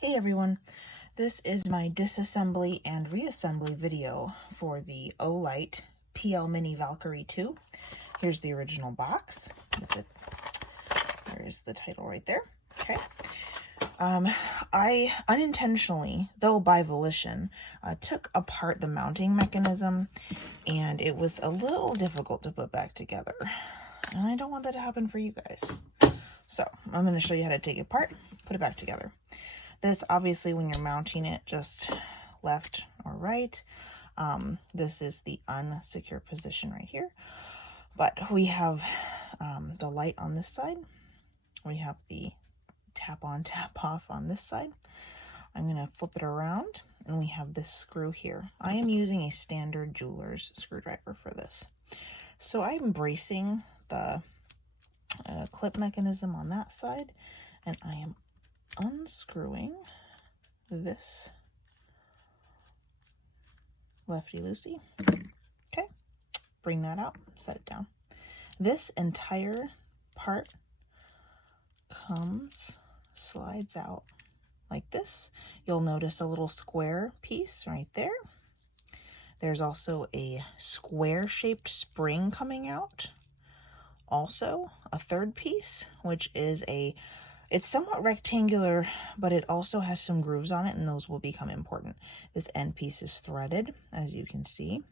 Hey everyone, this is my disassembly and reassembly video for the OLIGHT PL Mini Valkyrie 2. Here's the original box. There's the title right there. Okay. I unintentionally, though by volition, took apart the mounting mechanism, and it was a little difficult to put back together. And I don't want that to happen for you guys. So I'm going to show you how to take it apart, put it back together. This, obviously, when you're mounting it just left or right, this is the unsecure position right here. But we have the light on this side. We have the tap on, tap off on this side. I'm going to flip it around, and we have this screw here. I am using a standard jeweler's screwdriver for this. So I'm bracing the clip mechanism on that side, and I am unscrewing this lefty-loosey. Okay, bring that out, set it down. This entire part slides out like this. You'll notice a little square piece right there. There's also a square-shaped spring coming out. Also, a third piece, which is it's somewhat rectangular, but it also has some grooves on it, and those will become important. This end piece is threaded, as you can see.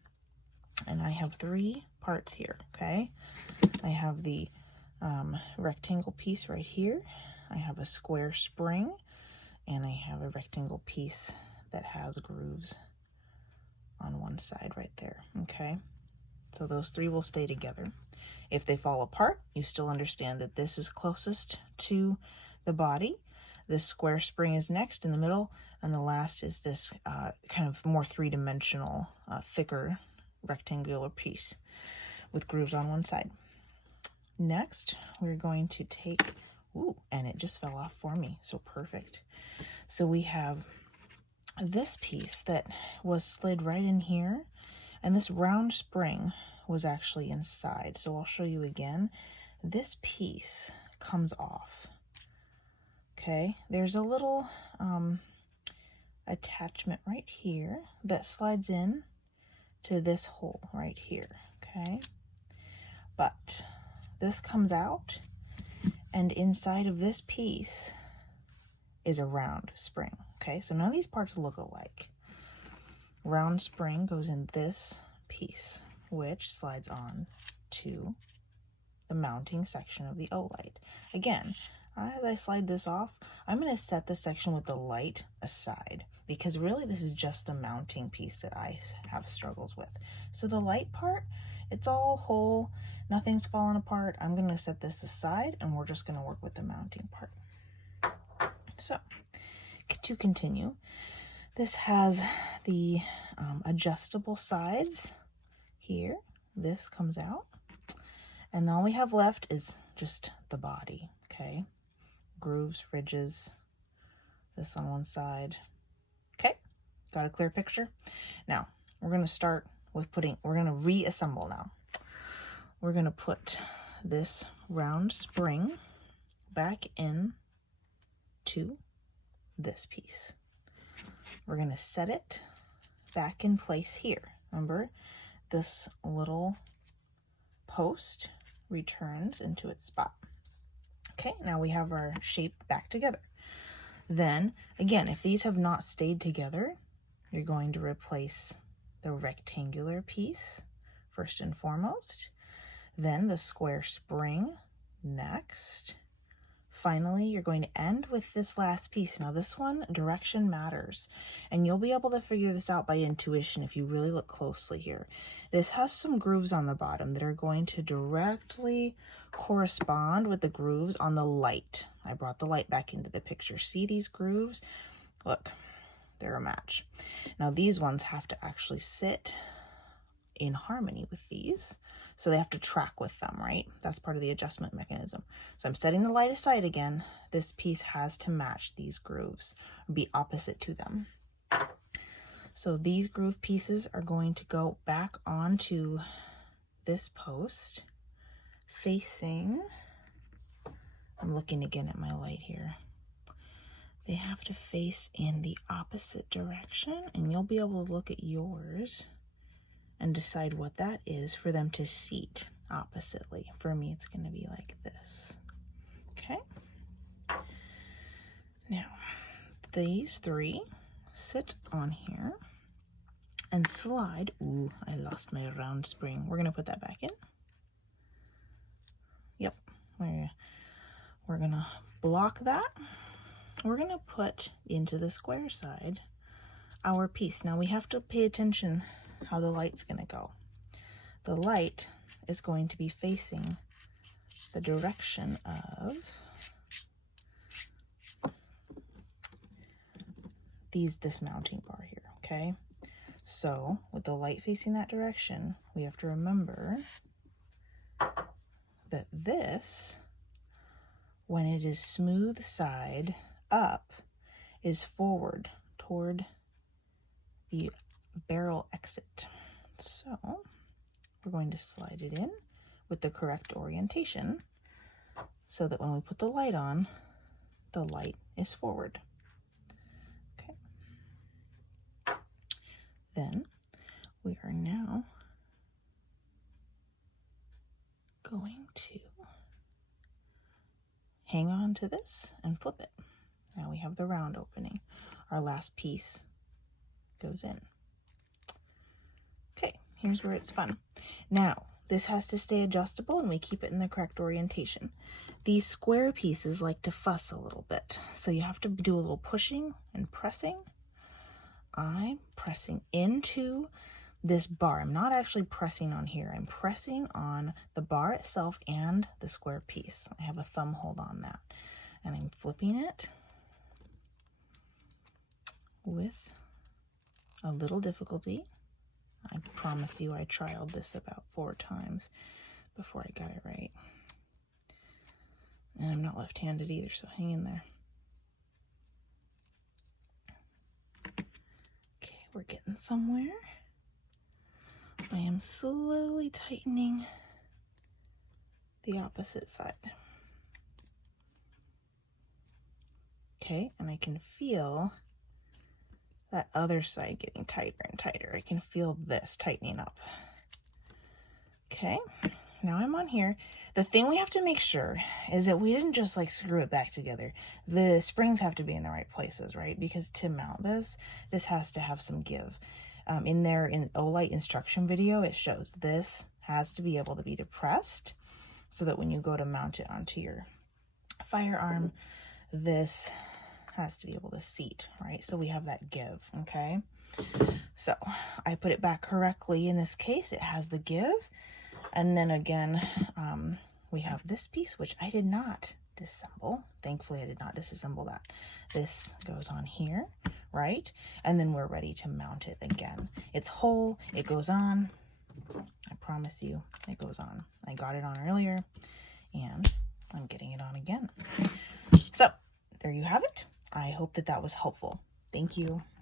And I have three parts here, okay? I have the rectangle piece right here. I have a square spring, and I have a rectangle piece that has grooves on one side right there, okay? So those three will stay together. If they fall apart, you still understand that this is closest to the body. This square spring is next in the middle, and the last is this kind of more three-dimensional, thicker rectangular piece with grooves on one side. Next, we're going to take, and it just fell off for me, so perfect. So we have this piece that was slid right in here, and this round spring was actually inside. So I'll show you again. This piece comes off. Okay, there's a little attachment right here that slides in to this hole right here, okay? But this comes out, and inside of this piece is a round spring, okay? So none of these parts look alike. Round spring goes in this piece, which slides on to the mounting section of the OLIGHT. Again, as I slide this off, I'm going to set the section with the light aside, because really this is just the mounting piece that I have struggles with. So the light part, it's all whole, nothing's falling apart. I'm going to set this aside, and we're just going to work with the mounting part. So, to continue, this has the adjustable sides here. This comes out, and all we have left is just the body, okay? Grooves, ridges, this on one side. Okay, got a clear picture? Now, we're going to start with we're going to reassemble now. We're going to put this round spring back in to this piece. We're going to set it back in place here. Remember, this little post returns into its spot. Okay, now we have our shape back together. Then, again, if these have not stayed together, you're going to replace the rectangular piece first and foremost, then the square spring next. Finally, you're going to end with this last piece. Now, this one, direction matters, and you'll be able to figure this out by intuition if you really look closely here. This has some grooves on the bottom that are going to directly correspond with the grooves on the light. I brought the light back into the picture. See these grooves? Look, they're a match. Now, these ones have to actually sit in harmony with these. So they have to track with them, right? That's part of the adjustment mechanism. So I'm setting the light aside again. This piece has to match these grooves, or be opposite to them. So these groove pieces are going to go back onto this post, facing, I'm looking again at my light here, they have to face in the opposite direction, and you'll be able to look at yours and decide what that is for them to seat oppositely. For me, it's going to be like this. Okay. Now, these three sit on here and slide. Ooh, I lost my round spring. We're going to put that back in. Yep. We're going to block that. We're going to put into the square side our piece. Now, we have to pay attention how the light's going to go. The light is going to be facing the direction of this mounting bar here, okay? So with the light facing that direction, we have to remember that this, when it is smooth side up, is forward toward the barrel exit. So we're going to slide it in with the correct orientation so that when we put the light on, the light is forward. Then we are now going to hang on to this and flip it. Now we have the round opening. Our last piece goes in. Okay, here's where it's fun. Now, this has to stay adjustable and we keep it in the correct orientation. These square pieces like to fuss a little bit, so you have to do a little pushing and pressing. I'm pressing into this bar. I'm not actually pressing on here. I'm pressing on the bar itself and the square piece. I have a thumb hold on that. And I'm flipping it with a little difficulty. I promise you I trialed this about 4 times before I got it right. And I'm not left-handed either, so hang in there. We're getting somewhere. I am slowly tightening the opposite side. Okay, and I can feel that other side getting tighter and tighter. I can feel this tightening up. Okay, now I'm on here. The thing we have to make sure is that we didn't just like screw it back together. The springs have to be in the right places, right? Because to mount this has to have some give. In OLIGHT instruction video, it shows this has to be able to be depressed so that when you go to mount it onto your firearm, this has to be able to seat, right? So we have that give, okay? So I put it back correctly. In this case, it has the give. And then again, we have this piece, which I did not disassemble. Thankfully, I did not disassemble that. This goes on here, right? And then we're ready to mount it again. It's whole, it goes on. I promise you, it goes on. I got it on earlier, and I'm getting it on again. So, there you have it. I hope that that was helpful. Thank you.